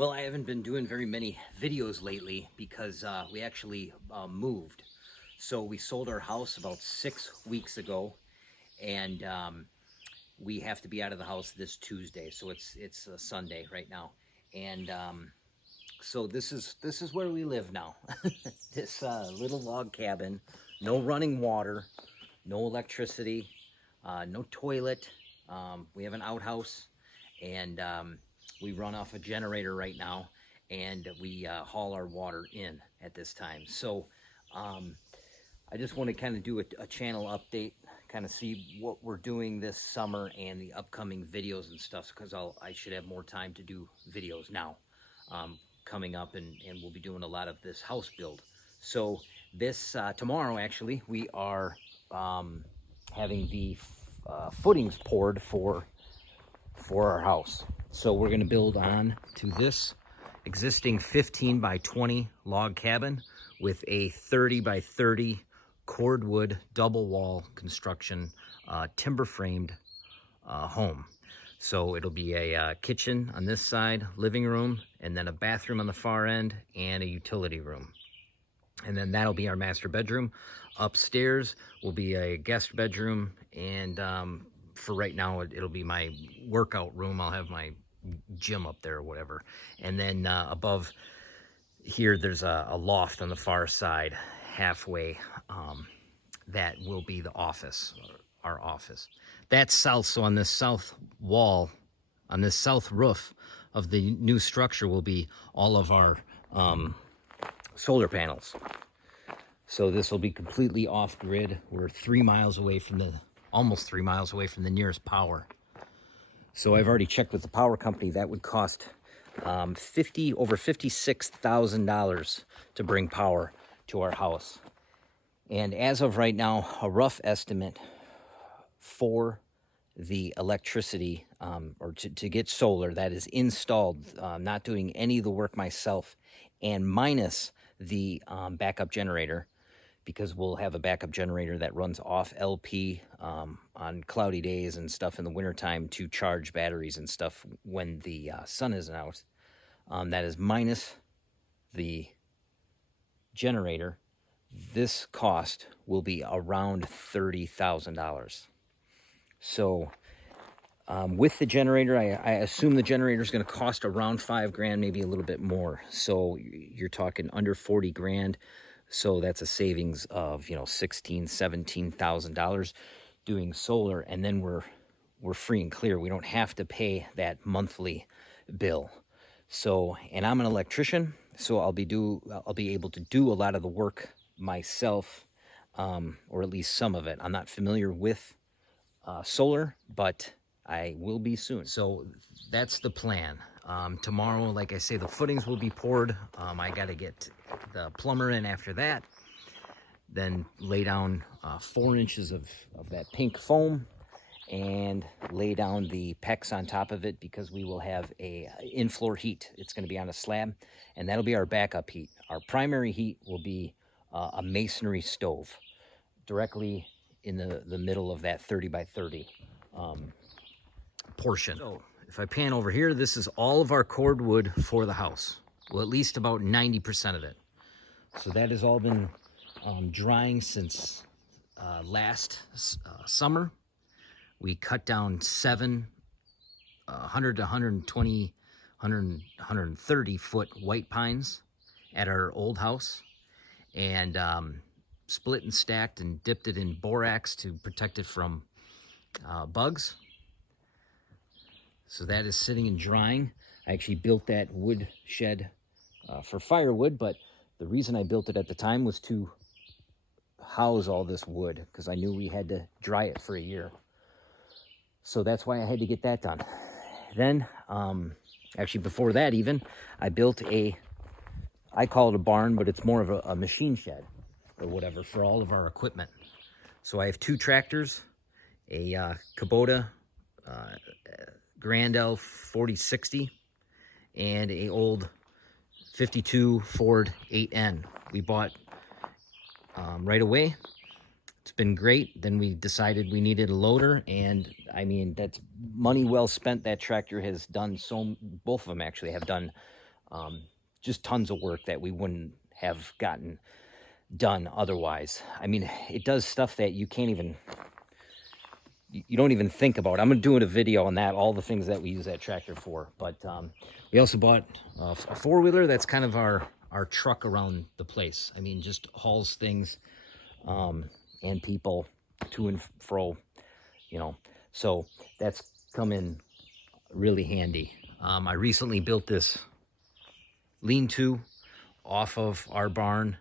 Well, I haven't been doing very many videos lately because we actually moved. So we sold our house about 6 weeks ago, and we have to be out of the house this Tuesday. So it's Sunday right now, and so this is where we live now. This little log cabin, no running water, no electricity, no toilet. We have an outhouse, and we run off a generator right now, and we haul our water in at this time. So I just want to kind of do a channel update, kind of see what we're doing this summer and the upcoming videos and stuff, because I should have more time to do videos now coming up, and we'll be doing a lot of this house build. So this tomorrow, actually, we are having the footings poured for our house. So we're going to build on to this existing 15 by 20 log cabin with a 30 by 30 cordwood double wall construction timber framed home. So it'll be a kitchen on this side, living room, and then a bathroom on the far end, and a utility room. And then that'll be our master bedroom. Upstairs will be a guest bedroom, and for right now, it'll be my workout room. I'll have my gym up there or whatever. And then above here, there's a loft on the far side, halfway. That will be the office, our office. That's south, so on this south wall, on this south roof of the new structure will be all of our solar panels. So this will be completely off-grid. We're 3 miles away from almost 3 miles away from the nearest power. So I've already checked with the power company. That would cost over $56,000 to bring power to our house. And as of right now, a rough estimate for the electricity, or to get solar that is installed, not doing any of the work myself, and minus the backup generator, because we'll have a backup generator that runs off LP on cloudy days and stuff in the wintertime to charge batteries and stuff when the sun isn't out. That is minus the generator. This cost will be around $30,000. So with the generator, I assume the generator is going to cost around $5,000, maybe a little bit more. So you're talking under 40 grand. So that's a savings of, $16,000-$17,000 doing solar, and then we're free and clear. We don't have to pay that monthly bill. So, and I'm an electrician, so I'll be able to do a lot of the work myself, or at least some of it. I'm not familiar with solar, but I will be soon. So that's the plan. Tomorrow, like I say, the footings will be poured. I got to get the plumber in after that. Then lay down 4 inches of that pink foam and lay down the PEX on top of it, because we will have a in-floor heat. It's going to be on a slab, and that'll be our backup heat. Our primary heat will be a masonry stove directly in the middle of that 30 by 30 portion. So if I pan over here, this is all of our cordwood for the house. Well, at least about 90% of it. So that has all been drying since last summer. We cut down 7 100 to 120, 130 foot white pines at our old house, and split and stacked and dipped it in borax to protect it from bugs. So that is sitting and drying. I actually built that wood shed for firewood, but the reason I built it at the time was to house all this wood, because I knew we had to dry it for a year. So that's why I had to get that done. Then, actually before that even, I built I call it a barn, but it's more of a machine shed or whatever for all of our equipment. So I have 2 tractors, a Kubota Grand L 4060, and a old 52 Ford 8N we bought right away. It's been great. Then we decided we needed a loader, and I mean, that's money well spent. That tractor has done both of them actually have done Just tons of work that we wouldn't have gotten done otherwise. I mean, it does stuff that you can't even, you don't even think about. I'm doing a video on that, all the things that we use that tractor for. But we also bought a four-wheeler that's kind of our truck around the place. I mean, just hauls things and people to and fro, you know. So that's come in really handy. I recently built this lean-to off of our barn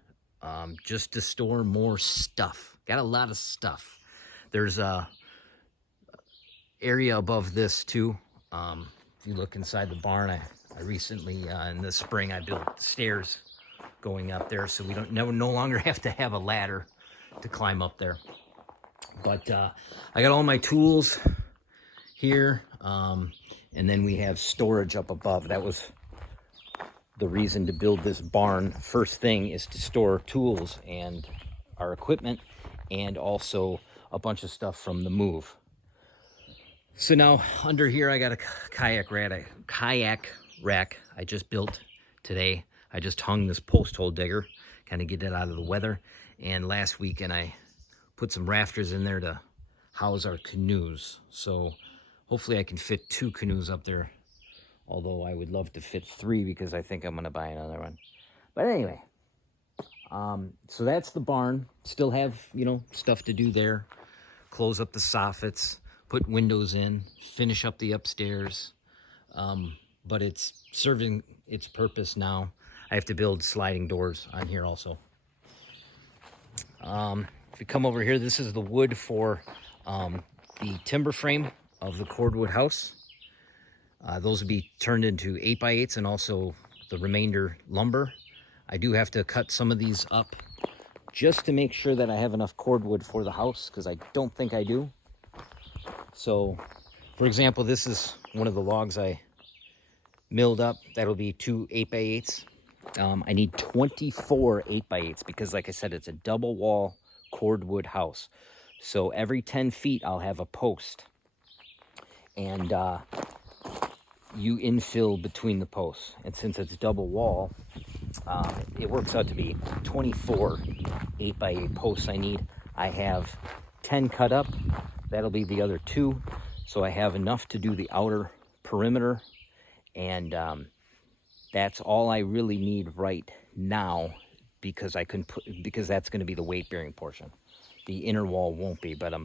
just to store more stuff. Got a lot of stuff. There's a area above this too. If you look inside the barn, I recently in the spring I built stairs going up there, so we no longer have to have a ladder to climb up there. But I got all my tools here, and then we have storage up above. That was the reason to build this barn. First thing is to store tools and our equipment, and also a bunch of stuff from the move. So now under here I got a kayak rack I just built today. I just hung this post hole digger, kind of get it out of the weather. And last weekend I put some rafters in there to house our canoes. So hopefully I can fit 2 canoes up there. Although I would love to fit 3 because I think I'm gonna buy another one. But anyway, so that's the barn. Still have, you know, stuff to do there. Close up the soffits, put windows in, finish up the upstairs. But it's serving its purpose now. I have to build sliding doors on here also. If you come over here, this is the wood for the timber frame of the cordwood house. Those will be turned into 8x8s and also the remainder lumber. I do have to cut some of these up just to make sure that I have enough cordwood for the house, because I don't think I do. So, for example, this is one of the logs I milled up. That'll be 2 8x8s. I need 24 8x8s because, like I said, it's a double wall cordwood house. So every 10 feet, I'll have a post. And you infill between the posts. And since it's double wall, it works out to be 24 8x8 posts I need. I have 10 cut up. That'll be the other 2. So I have enough to do the outer perimeter. And that's all I really need right now, because because that's going to be the weight bearing portion. The inner wall won't be, but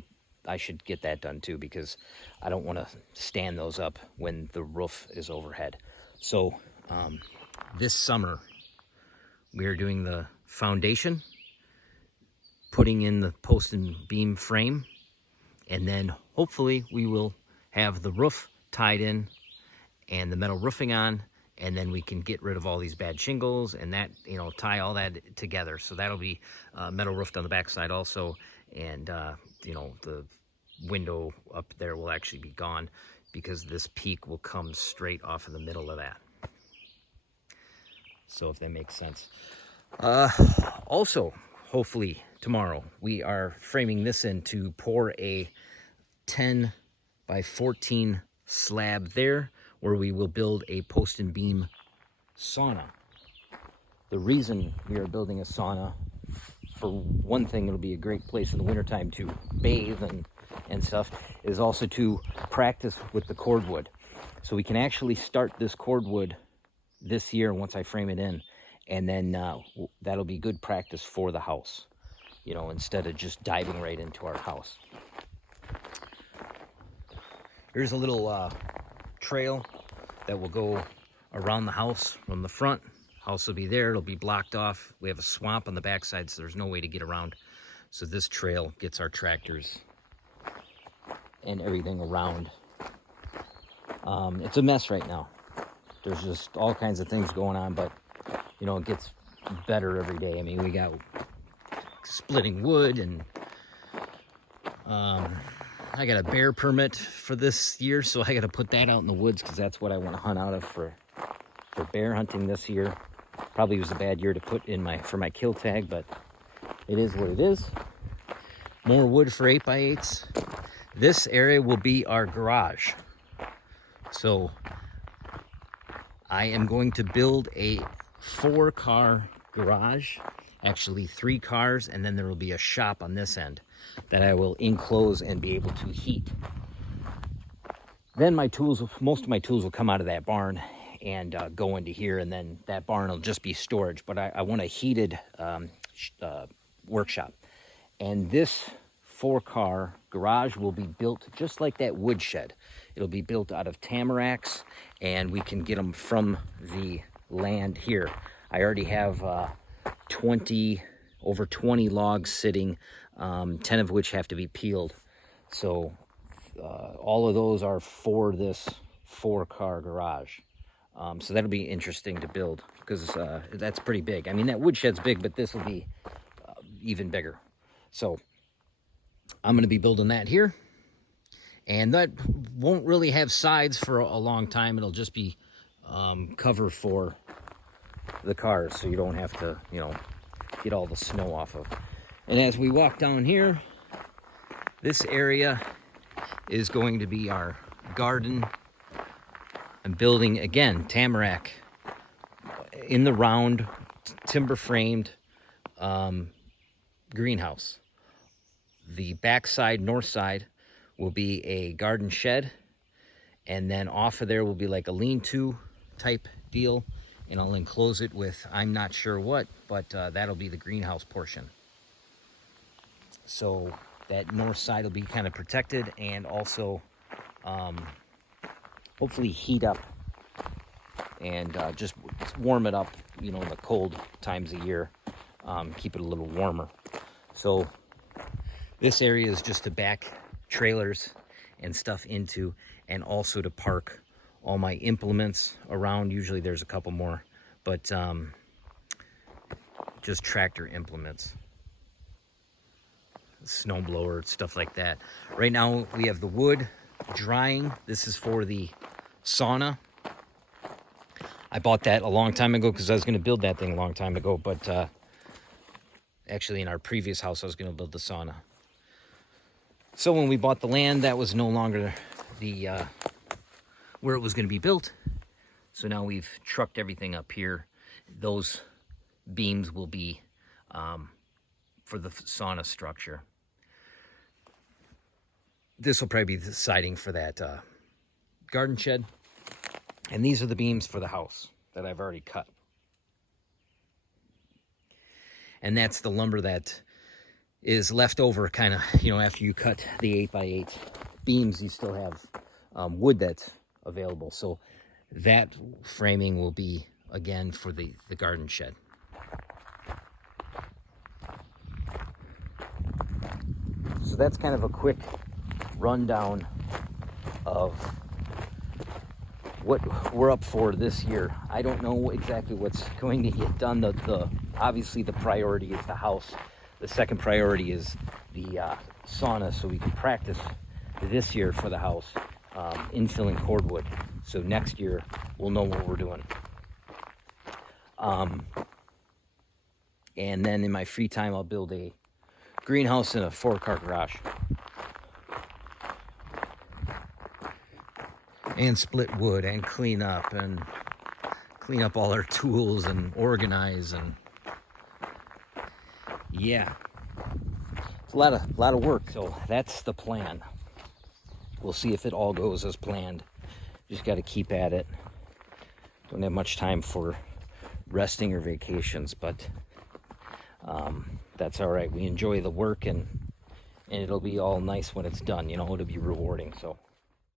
I should get that done too, because I don't want to stand those up when the roof is overhead. So this summer we are doing the foundation, putting in the post and beam frame, and then hopefully we will have the roof tied in and the metal roofing on, and then we can get rid of all these bad shingles and that, you know, tie all that together. So that'll be metal roofed on the backside also, and you know, the window up there will actually be gone because this peak will come straight off of the middle of that. So if that makes sense. Also, hopefully tomorrow we are framing this in to pour a 10 by 14 slab there, where we will build a post and beam sauna. The reason we are building a sauna, for one thing, it'll be a great place in the wintertime to bathe and stuff, is also to practice with the cordwood. So we can actually start this cordwood this year once I frame it in, and then that'll be good practice for the house, you know, instead of just diving right into our house. Here's a little trail that will go around the house from the front. House will be there, it'll be blocked off. We have a swamp on the backside, so there's no way to get around. So this trail gets our tractors and everything around. It's a mess right now. There's just all kinds of things going on, but you know, it gets better every day. I mean, we got splitting wood, and I got a bear permit for this year, so I got to put that out in the woods because that's what I want to hunt out of for bear hunting this year. Probably was a bad year to put in for my kill tag, but it is what it is. More wood for 8x8s. This area will be our garage. So I am going to build a 4-car garage, actually 3 cars, and then there will be a shop on this end that I will enclose and be able to heat. Then most of my tools will come out of that barn and go into here, and then that barn will just be storage. But I want a heated workshop. And this 4-car garage will be built just like that woodshed. It'll be built out of tamaracks, and we can get them from the land here. I already have over 20 logs sitting, 10 of which have to be peeled. So all of those are for this 4-car garage. So that'll be interesting to build, because that's pretty big. I mean, that woodshed's big, but this will be even bigger. So I'm going to be building that here. And that won't really have sides for a long time. It'll just be cover for the cars, so you don't have to, get all the snow off of. And as we walk down here, this area is going to be our garden. I'm building, again, tamarack in the round, timber framed greenhouse. The back side, north side, will be a garden shed, and then off of there will be like a lean-to type deal, and I'll enclose it with, I'm not sure what, but that'll be the greenhouse portion. So that north side will be kind of protected, and also hopefully heat up and just warm it up, in the cold times of year, keep it a little warmer. So this area is just to back trailers and stuff into, and also to park all my implements around. Usually there's a couple more, but just tractor implements, snowblower, stuff like that. Right now we have the wood drying. This is for the sauna. I bought that a long time ago because I was going to build that thing a long time ago, but actually in our previous house I was going to build the sauna. So when we bought the land, that was no longer the where it was going to be built. So now we've trucked everything up here. Those beams will be for the sauna structure. This will probably be the siding for that garden shed. And these are the beams for the house that I've already cut. And that's the lumber that is left over, kind of, after you cut the 8x8 beams, you still have wood that's available. So that framing will be, again, for the garden shed. So that's kind of a quick rundown of what we're up for this year. I don't know exactly what's going to get done. Obviously the priority is the house. The second priority is the sauna, so we can practice this year for the house, infilling cordwood. So next year we'll know what we're doing. And then in my free time, I'll build a greenhouse and a 4-car garage. And split wood and clean up all our tools and organize, and yeah, it's a lot of work. So that's the plan. We'll see if it all goes as planned. Just got to keep at it. Don't have much time for resting or vacations, but that's all right. We enjoy the work, and it'll be all nice when it's done. It'll be rewarding. So